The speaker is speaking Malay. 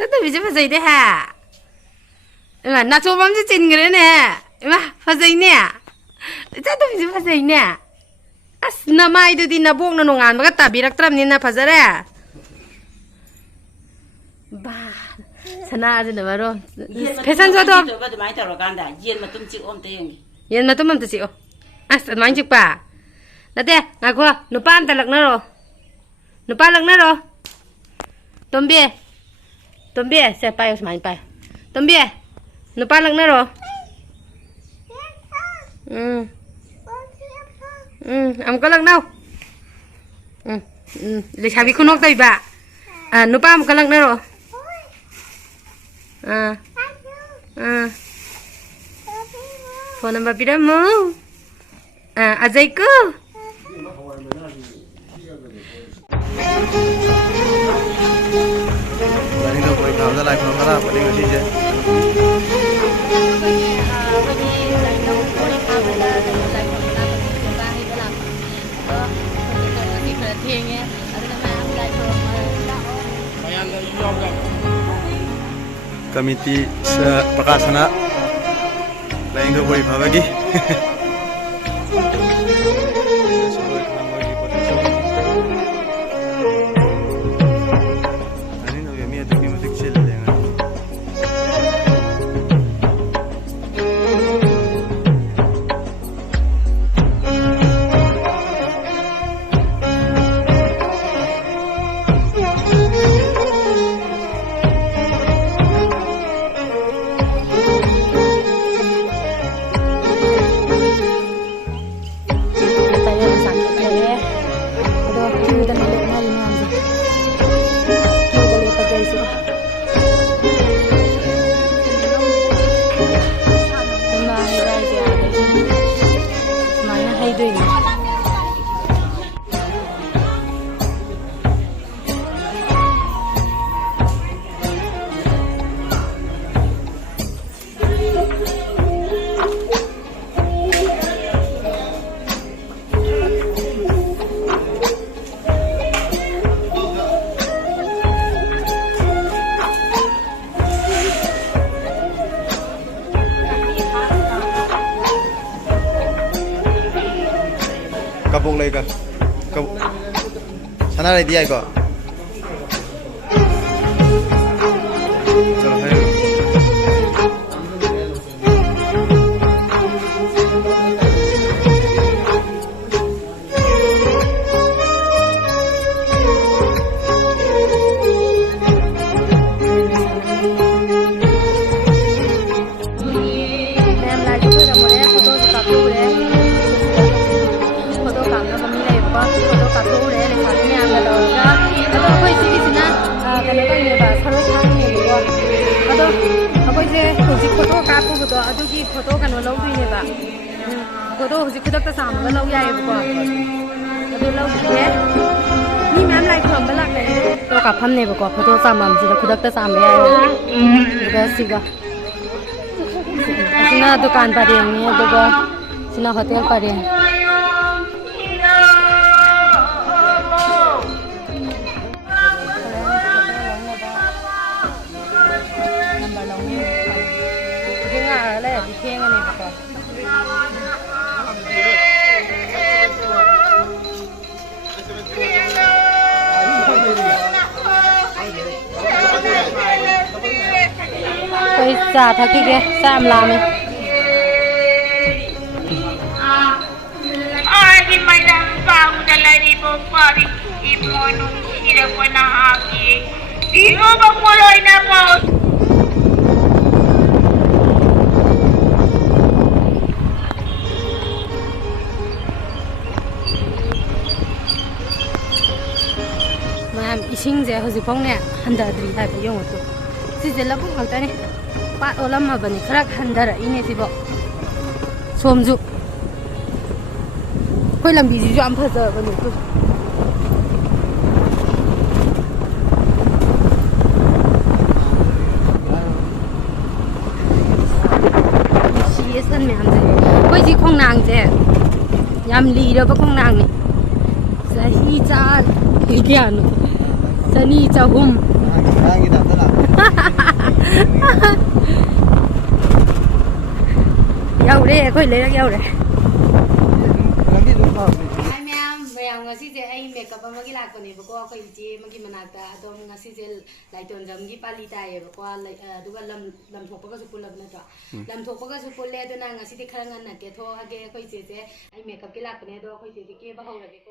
ꯆꯠꯇꯕꯤꯁꯦ ꯐꯖꯩꯗꯦ ꯍꯦ ꯏꯃꯥ ꯅꯥꯆꯣꯝ ꯑꯃꯁꯨ ꯆꯤꯟꯈ꯭ꯔꯦꯅꯦ ꯏꯃꯥ ꯐꯖꯩꯅꯦ ꯆꯠꯇꯕꯤꯁꯦ ꯐꯖꯩꯅꯦ ꯑꯁ ꯅꯃꯥꯏꯗꯨꯗꯤ ꯅꯕꯣꯛꯅ ꯅꯣꯡꯉꯥꯟꯕꯒ ꯇꯥꯕꯤꯔꯛꯇ꯭ꯔꯕꯅꯤꯅ ꯐꯖꯔꯦ ꯕꯥ ꯁꯅꯥꯁꯤꯅ ꯃꯔꯣ ꯐꯦꯁꯟ ꯁꯣꯗꯣ ꯑꯗꯨꯃꯥꯏꯅ ꯇꯧꯔꯀꯥꯟꯗ ꯌꯦꯟ ꯃꯇꯨꯝ ꯆꯤꯛꯑꯣ ꯑꯝꯇ ꯌꯦꯡꯒꯦ ꯌꯦꯟ ꯃꯇꯨꯝ ꯑꯝꯇ ꯆꯤꯛꯑꯣ ꯑꯁ ꯑꯗꯨꯃꯥꯏꯅ ꯆꯤꯛꯄ ꯅꯠꯇꯦ ꯉꯥꯏꯈꯣ ꯅꯨꯄꯥ ꯑꯝꯇ ꯂꯛꯅꯔꯣ ꯅꯨꯄꯥ ꯂꯛꯅꯔꯣ ꯇꯣꯝꯕꯤ ꯇꯣꯝꯕꯤ ꯁꯦ ꯄꯥꯏꯌꯣ ꯁꯨꯃꯥꯏꯅ ꯄꯥꯏꯌꯣ ꯇꯣꯝꯕꯤ ꯅꯨꯄꯥ ꯂꯛꯅꯔꯣ ꯑꯃꯨꯛꯀ ꯂꯛꯅꯧ ꯂꯩꯁꯥꯕꯤ ꯈꯨꯅꯣꯛ ꯇꯧꯏꯕ ꯅꯨꯄꯥ ꯑꯃꯨꯛꯀ ꯂꯛꯅꯔꯣ ꯐꯣꯟ ꯅꯝꯕꯔ ꯄꯤꯔꯝꯃꯨ ꯑꯖꯩꯀꯣ Ini boleh tahu dah live kamera apa ni sih je. Komiti Prakasana lain tu boleh apa lagi? Kabung lagi kah? Sana lagi dia kok. ꯑꯗꯨꯒꯤ ꯐꯣꯇꯣ ꯀꯩꯅꯣ ꯂꯧꯗꯣꯏꯅꯦꯕ ꯐꯣꯇꯣ ꯍꯧꯖꯤꯛ ꯈꯨꯗꯛꯇ ꯆꯥꯝꯃꯒ ꯂꯧ ꯌꯥꯏꯌꯦꯕꯀꯣ ꯑꯗꯨ ꯂꯧꯈꯤꯒꯦ ꯃꯤ ꯃꯌꯥꯝ ꯂꯥꯏ ꯈꯨꯔꯨꯝꯕ ꯂꯥꯛꯀꯅꯤ ꯐꯣꯇꯣ ꯀꯥꯞꯐꯝꯅꯦꯕꯀꯣ ꯐꯣꯇꯣ ꯆꯥꯝꯃꯝꯁꯤꯗ ꯈꯨꯗꯛꯇ ꯆꯥꯝꯕ ꯌꯥꯏꯌꯦꯕ ꯑꯗꯨꯒ ꯑꯁꯤꯅ ꯗꯨꯀꯥꯟ ꯄꯔꯦꯡꯅꯤ ꯑꯗꯨꯒ ꯁꯤꯅ ꯍꯣꯇꯦꯜ ꯄꯔꯦꯡ tôi trà thật kia sao em làm đi ai thì mày đang vào đây là đi bộ qua đi imo nung sila ko na hagi di mo ba muloy na po mà 이싱제 hꯧꯖꯤꯛ ꯐꯥꯎꯅꯦ ꯍꯟꯗꯗ꯭ꯔꯤ ꯍꯥꯏꯕ ꯌꯦꯡꯉꯨ ꯁꯤꯁꯦ ꯂꯧꯕꯨꯛ ꯉꯥꯛꯇꯅꯦ ꯄꯥꯠ ꯑꯣꯜꯂꯝꯃꯕꯅꯤ ꯈꯔ ꯍꯟꯊꯔꯛꯏꯅꯦ ꯁꯤꯕꯣ ꯁꯣꯝꯁꯨ ꯑꯩꯈꯣꯏ ꯂꯝꯕꯤꯁꯤꯁꯨ ꯌꯥꯝ ꯐꯖꯕꯅꯦ ꯅꯨꯡꯁꯤꯌꯦ ꯁꯟ ꯃꯌꯥꯝꯁꯦ ꯑꯩꯈꯣꯏꯁꯤ ꯈꯣꯡꯅꯥꯡꯁꯦ ꯌꯥꯝ ꯂꯤꯔꯕ ꯈꯣꯡꯅꯥꯡꯅꯤ ꯆꯍꯤ ꯀꯌꯥꯅꯣ ꯆꯅꯤ ꯆꯍꯨꯝ ꯑꯩꯈꯣꯏ ꯂꯩꯔꯛ ꯌꯧꯔꯦ ꯂꯝꯕꯤ ꯑꯗꯨꯝ ꯐꯕꯅꯤ ꯍꯥꯏ ꯃꯌꯥꯝ ꯉꯁꯤꯁꯦ ꯑꯩ ꯃꯦꯀꯞ ꯑꯃꯒꯤ ꯂꯥꯛꯄꯅꯦꯕꯀꯣ ꯑꯩꯈꯣꯏ ꯏꯆꯦ ꯑꯃꯒꯤ ꯃꯅꯥꯛꯇ ꯑꯗꯣꯝ ꯉꯁꯤꯁꯦ ꯂꯥꯏꯇꯣꯟꯖꯝꯒꯤ ꯄꯥꯂꯤ ꯇꯥꯏꯌꯦꯕꯀꯣ ꯑꯗꯨꯒ ꯂꯝ ꯊꯣꯛꯄꯒꯁꯨ ꯄꯨꯜꯂꯕ ꯅꯠꯇ꯭ꯔꯣ ꯂꯝ ꯊꯣꯛꯄꯒꯁꯨ ꯄꯨꯜꯂꯦ ꯑꯗꯨꯅ ꯉꯁꯤꯗꯤ ꯈꯔ ꯉꯟꯅ ꯀꯦꯊꯣꯛꯑꯒꯦ ꯑꯩꯈꯣꯏ ꯏꯆꯦꯁꯦ ꯑꯩ ꯃꯦꯀꯞꯀꯤ ꯂꯥꯛꯄꯅꯦ ꯑꯗꯣ ꯑꯩꯈꯣꯏ ꯏꯆꯦꯁꯦ ꯀꯦꯕ ꯍꯧꯔꯒꯦꯀꯣ